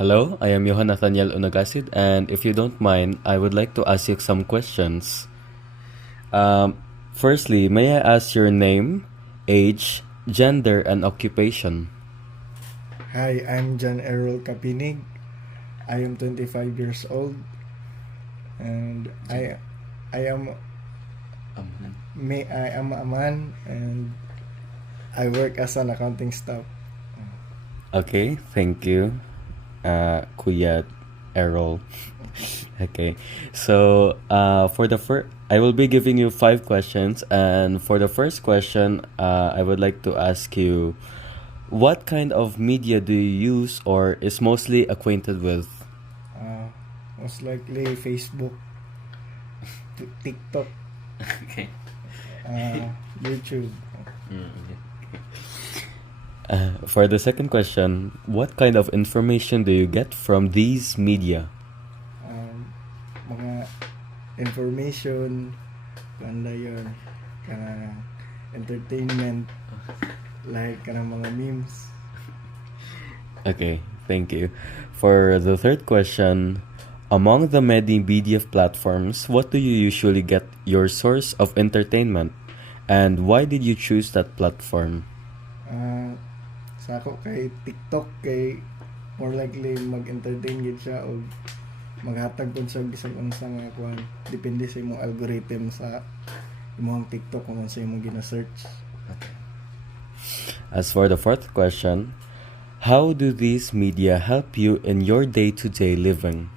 Hello, I am Johan Nathaniel Unagasid, and if you don't mind, I would like to ask you some questions. Firstly, may I ask your name, age, gender, and occupation? Hi, I'm John Errol Kapinig. I am 25 years old and I am I am a man and I work as an accounting staff. Okay, thank you, Kuya Errol. Okay, so for the first, I will be giving you 5 questions, and for the first question, I would like to ask you, what kind of media do you use or is mostly acquainted with? Uh, Most likely Facebook, TikTok, Okay. YouTube. For the second question, what kind of information do you get from these media? Mga information, kanda yun, kana entertainment, like kana mga memes. Okay, thank you. For the third question, among the many media platforms, what do you usually get your source of entertainment? And why did you choose that platform? Sa ako kay TikTok kay more likely mag-entertain gid siya o maghatag pud sa bisag unsa nga kuan depende sa imong algorithm sa imong TikTok kung unsa imong gina-search. As for the fourth question, how do these media help you in your day-to-day living?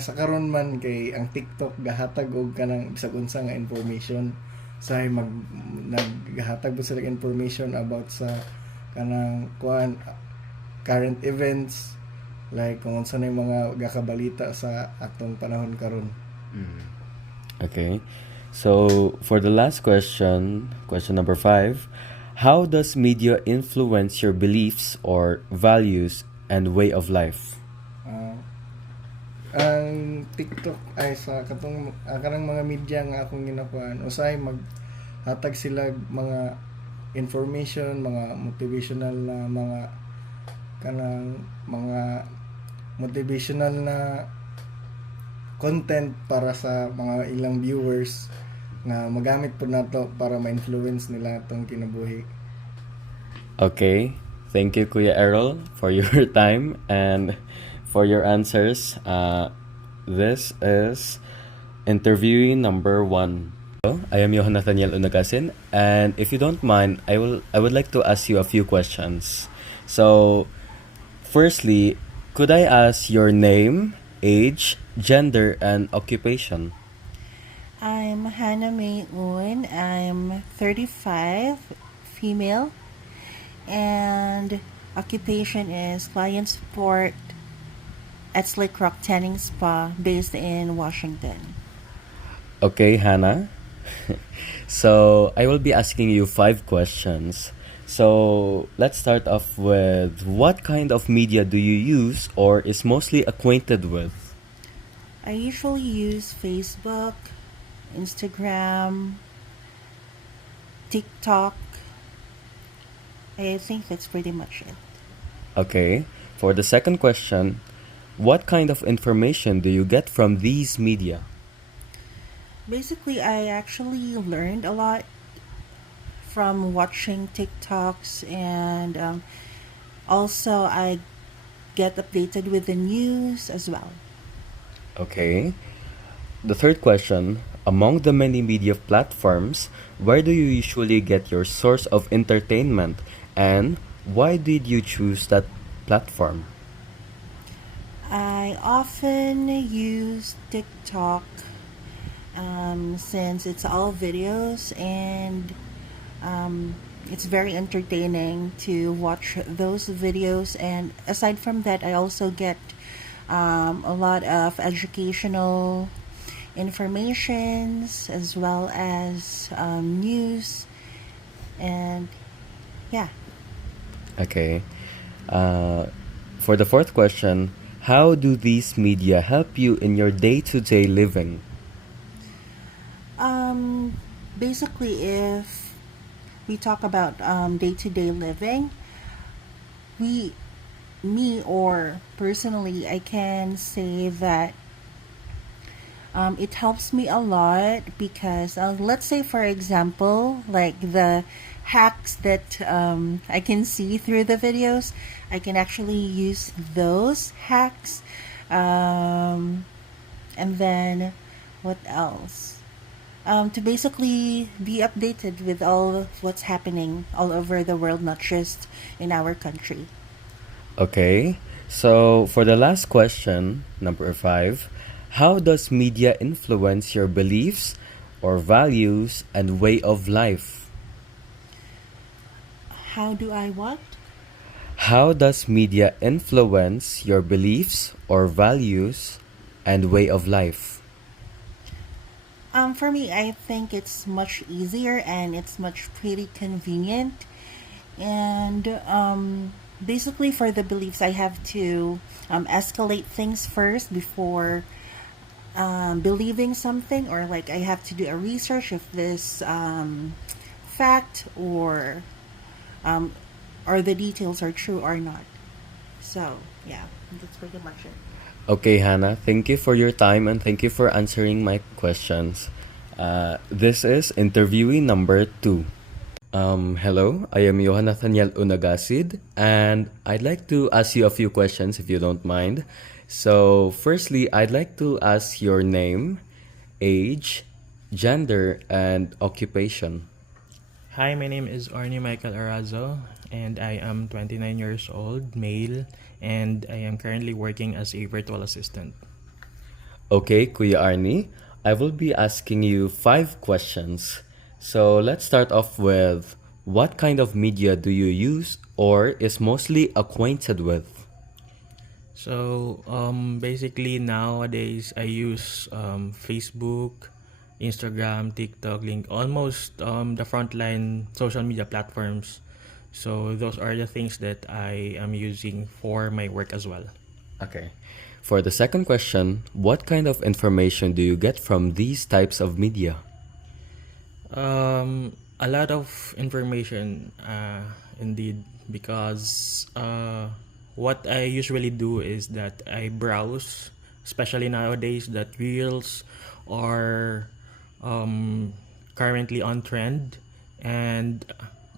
Sa karon man kay ang TikTok gahatag og kanang bisag unsa nga information sa naghatag po sila information about sa kanang kuan current events like kung unsa na yung mga gakabalita sa atong panahon karon. Okay. So, for the last question, question number 5, how does media influence your beliefs or values and way of life? Ang TikTok ay sa katong kanang mga media nga akong ginakuan usay maghatag sila mga information, mga motivational na kanang mga motivational na content para sa mga ilang viewers na magamit po nato para ma-influence nila atong kinabuhi. Okay. Thank you, Kuya Errol, for your time and for your answers. This is interviewee number 1. I am Johan Nathaniel Unagasin, and if you don't mind, I would like to ask you a few questions. So, firstly, could I ask your name, age, gender, and occupation? I'm Hannah May Un. I'm 35, female, and occupation is client support at Slick Rock Tanning Spa based in Washington. Okay, Hannah. So, I will be asking you 5 questions. So, let's start off with, what kind of media do you use or is mostly acquainted with? I usually use Facebook, Instagram, TikTok. I think that's pretty much it. Okay. For the second question, what kind of information do you get from these media? Basically, I actually learned a lot from watching TikToks, and also I get updated with the news as well. Okay. The third question, among the many media platforms, where do you usually get your source of entertainment, and why did you choose that platform? I often use TikTok since it's all videos, and it's very entertaining to watch those videos. And aside from that, I also get a lot of educational informations as well as news, and yeah. Okay. For the fourth question, how do these media help you in your day-to-day living? Basically, if we talk about day-to-day living, we me, or personally, I can say that it helps me a lot because, let's say, for example, like the hacks that I can see through the videos, I can actually use those hacks. Um, and then, what else? To basically be updated with all of what's happening all over the world, not just in our country. Okay, so for the last question, number 5, how does media influence your beliefs or values and way of life? How do I what? How does media influence your beliefs or values and way of life? For me, I think it's much easier and it's much pretty convenient. And basically, for the beliefs, I have to escalate things first before believing something, or like I have to do a research if this fact um, or the details are true or not. So, yeah, that's pretty much it. Okay, Hannah, thank you for your time and thank you for answering my questions. This is interviewee number 2. Hello, I am Johan Nathaniel Unagasid, and I'd like to ask you a few questions if you don't mind. So, firstly, I'd like to ask your name, age, gender, and occupation. Hi, my name is Arnie Michael Arazo, and I am 29 years old, male, and I am currently working as a virtual assistant. Okay, Kuya Arnie, I will be asking you 5 questions. So, let's start off with what kind of media do you use or is mostly acquainted with? So, basically nowadays I use Facebook, Instagram, TikTok, link, almost the frontline social media platforms. So those are the things that I am using for my work as well. Okay. For the second question, what kind of information do you get from these types of media? A lot of information, indeed, because what I usually do is that I browse, especially nowadays that reels are currently on trend, and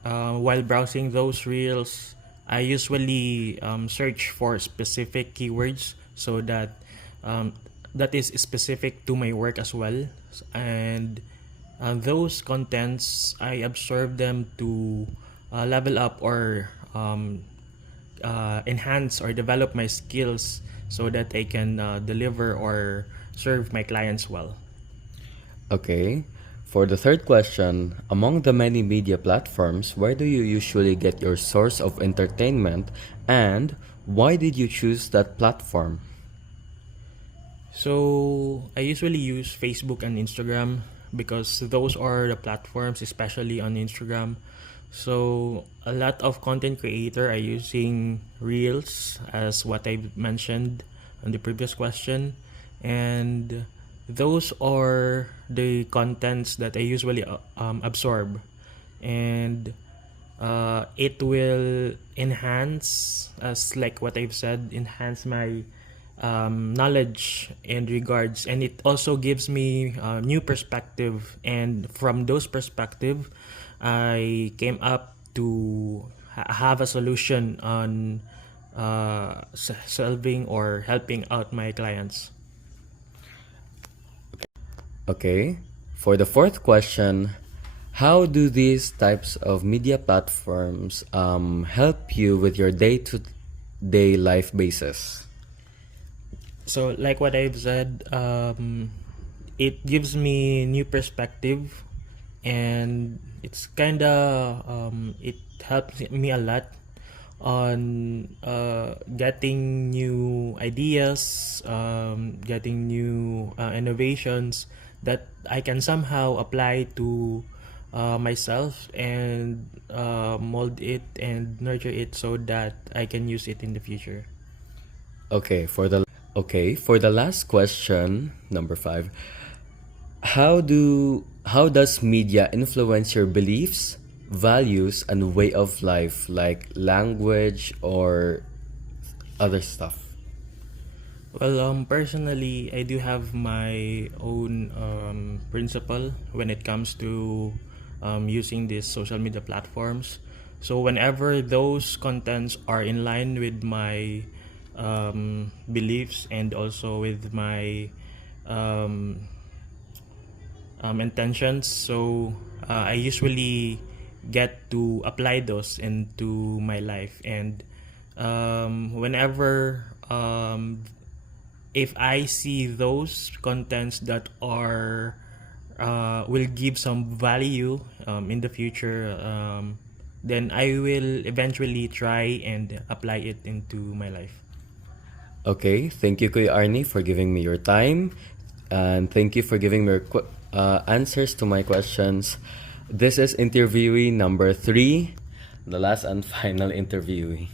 while browsing those reels, I usually search for specific keywords so that that is specific to my work as well, and those contents I absorb them to level up or enhance or develop my skills so that I can deliver or serve my clients well. Okay. For the third question, among the many media platforms, where do you usually get your source of entertainment and why did you choose that platform? So I usually use Facebook and Instagram because those are the platforms, especially on Instagram. So a lot of content creator are using reels, as what I mentioned on the previous question, and those are the contents that I usually absorb, and it will enhance, as like what I've said, enhance my knowledge in regards, and it also gives me new perspective, and from those perspective I came up to have a solution on solving or helping out my clients. Okay. For the fourth question, how do these types of media platforms help you with your day-to-day life basis? So like what I've said, it gives me new perspective, and it's kind of it helps me a lot on getting new ideas, getting new innovations that I can somehow apply to myself, and mold it and nurture it so that I can use it in the future. Okay, for the last question, number 5, how does media influence your beliefs, values, and way of life, like language or other stuff? Well, personally, I do have my own principle when it comes to using these social media platforms. So whenever those contents are in line with my beliefs and also with my um, intentions, so I usually get to apply those into my life. And whenever if I see those contents that are will give some value in the future, then I will eventually try and apply it into my life. Okay, thank you, Kuya Arnie, for giving me your time. And thank you for giving me your answers to my questions. This is interviewee number 3, the last and final interviewee.